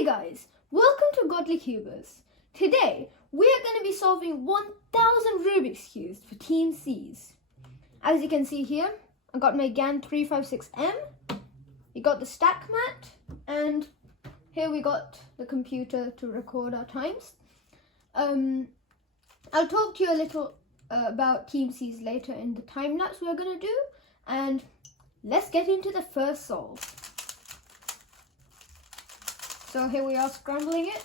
Hey guys, welcome to Godly Cubers. Today we are going to be solving 1000 Rubik's Cubes for Team C's. As you can see here, I got my GAN 356M, we got the stack mat, and here we got the computer to record our times. I'll talk to you a little about Team C's later in the time lapse we're going to do, and let's get into the first solve. So here we are scrambling it.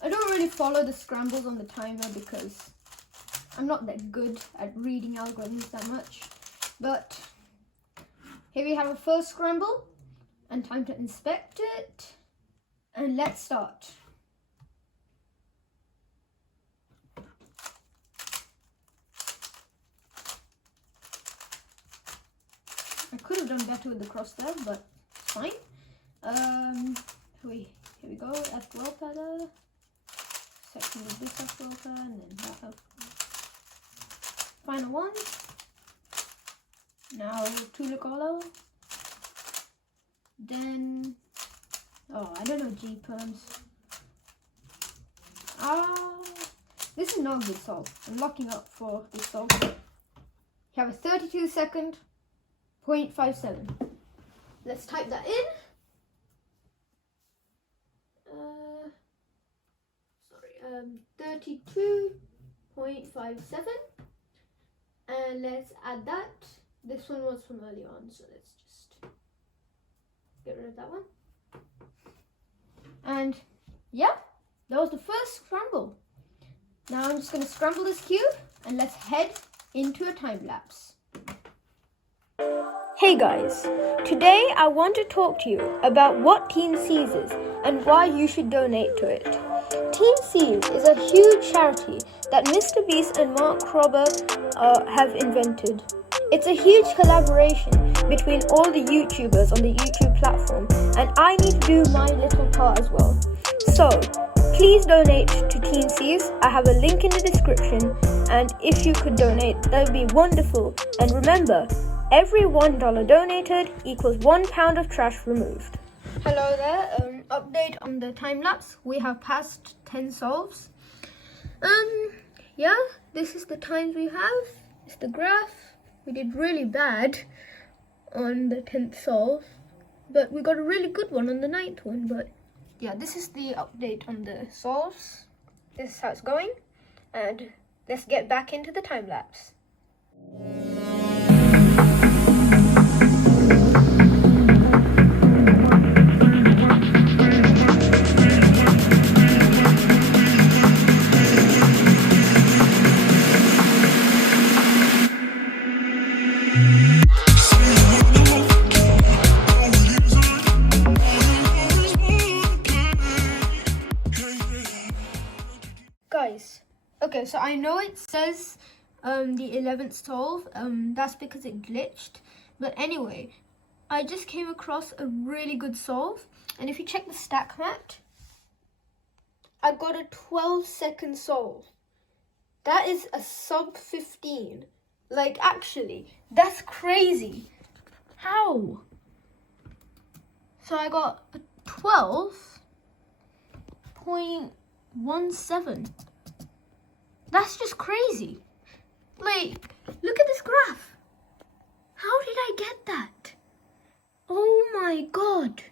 I don't really follow the scrambles on the timer because I'm not that good at reading algorithms that much. But here we have a first scramble and time to inspect it. And let's start. I could have done better with the cross there, but it's fine. Here we go, F roll pedal, section of this F roll pedal, and then that F. Final one. Now Tulicolo. Then, I don't know G perms. This is not a good solve. I'm locking up for this solve. You have a 32-second 0.57. Let's type that in. 32.57, and let's add that. This one was from earlier on, so let's just get rid of that one. And yeah, that was the first scramble. Now I'm just going to scramble this cube and let's head into a time lapse. Hey guys, today I want to talk to you about what Team C's is and why you should donate to it. Team C's is a huge charity that Mr. Beast and Mark Robber have invented. It's a huge collaboration between all the YouTubers on the YouTube platform, and I need to do my little part as well. So, please donate to Team C's. I have a link in the description, and if you could donate, that would be wonderful. And remember, every $1 donated equals 1 pound of trash removed. Hello there, update on the time lapse. We have passed 10 solves. Yeah, this is the times we have. It's the graph. We did really bad on the 10th solve, but we got a really good one on the 9th one. But yeah, this is the update on the solves. This is how it's going, and let's get back into the time lapse. Guys, okay, so I know it says the 11th solve, that's because it glitched, but anyway, I just came across a really good solve, and if you check the stack mat, I got a 12-second solve. That is a sub 15. Like, actually, that's crazy. How? So I got a 12.17. That's just crazy. Like, look at this graph. How did I get that? Oh my god.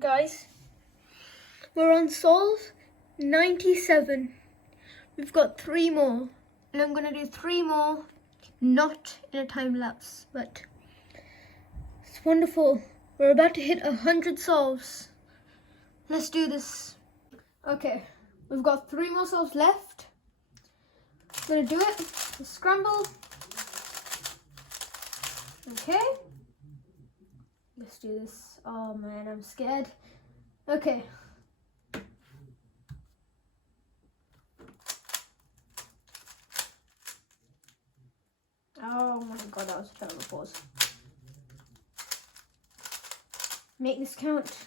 Guys, we're on solve 97. We've got 3 more, and I'm gonna do 3 more, not in a time lapse, but it's wonderful. We're about to hit 100 solves. Let's do this. Okay, we've got 3 more solves left. I'm gonna do it. Scramble. Okay. Let's do this. Oh man, I'm scared. Okay. Oh my god, that was a terrible pause. Make this count.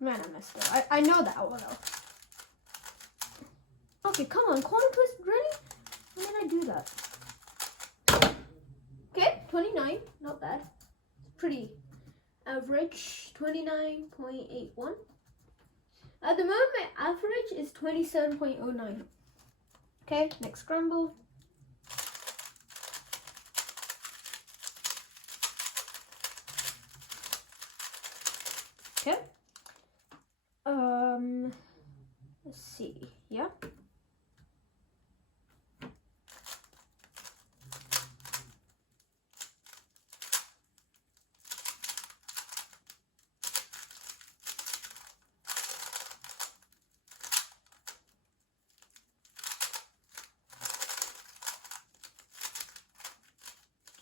Man, I messed up. I know that well. Okay, come on, corner twist, really? How did I do that? Okay, 29, not bad. It's pretty average, 29.81. At the moment, my average is 27.09. Okay, next scramble. Okay. Let's see. Yeah.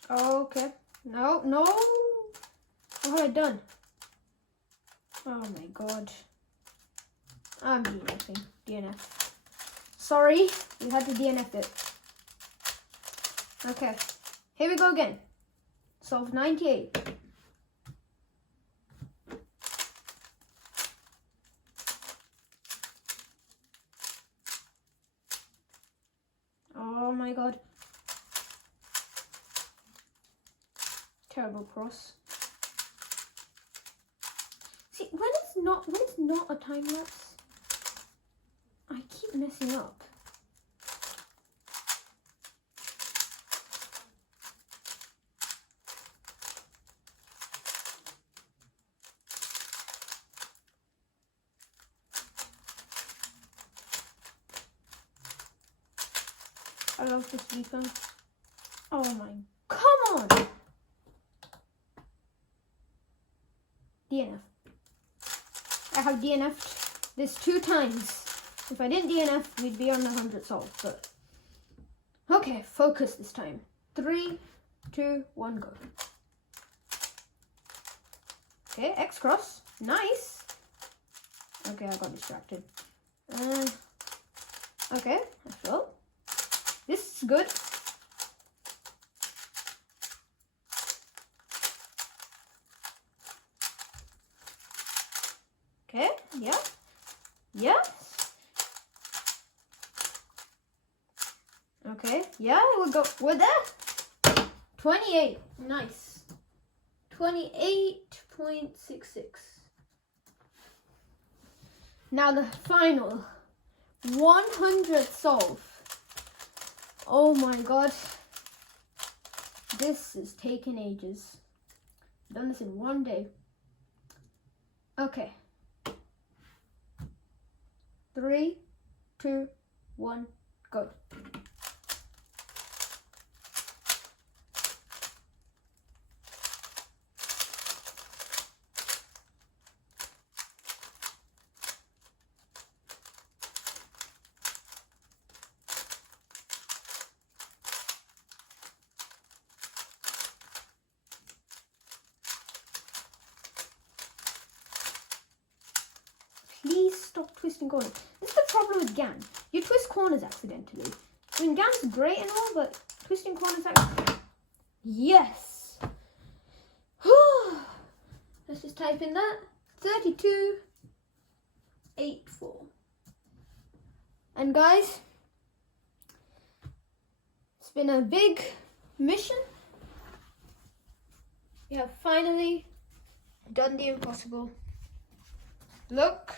Okay. No, no. What have I done? Oh my god. I'm DNFing. DNF. Sorry, you had to DNF it. Okay. Here we go again. Solve 98. Oh my god. Terrible cross. See, when it's not a time lapse, I keep messing up. I love this defense. Oh my, come on! DNF. I have DNF'd this 2 times. If I didn't DNF, we'd be on the 100 solve, but... Okay, focus this time. 3, 2, 1, go. Okay, X cross. Nice. Okay, I got distracted. Okay, I fell. This is good. Okay, yeah. Yes. Okay, yeah, we're there. 28, nice. 28.66. Now the final 100 solve. Oh my god. This is taking ages. I've done this in 1 day. Okay. 3, 2, 1, go. Please stop twisting corners. This is the problem with GAN. You twist corners accidentally. I mean, GAN's great and all, but twisting corners accidentally. Yes! Let's just type in that. 32.84. And guys, it's been a big mission. We have finally done the impossible. Look.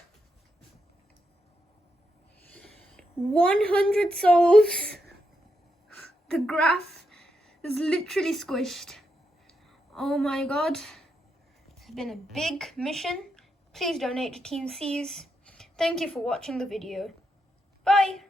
100 solves. The graph is literally squished. Oh my god. It's been a big mission. Please donate to Team C's. Thank you for watching the video. Bye.